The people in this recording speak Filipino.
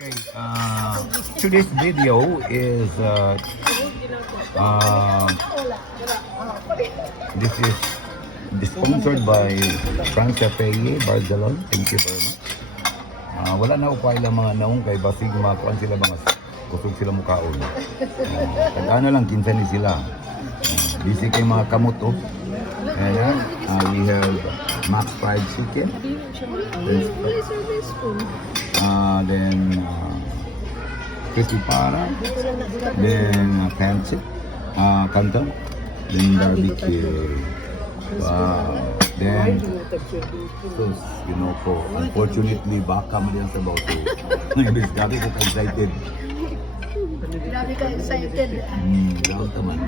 Okay, today's video is this is sponsored by Francia Peye Barcelona. Thank you very much. Wala na upay lang mga naong kay basig makuan sila mga kusog sila mukaon. Kag-ano lang kinsa ni sila. Busy kay mga kamot oh. Ayan, we have Max Fried Chicken. Then crispy para, then pancit, canton, then barbecue. Then sauce, you know po. Unfortunately, baka mo din sa bato. Grabe ko excited. Grabe ka excited. Grabe naman.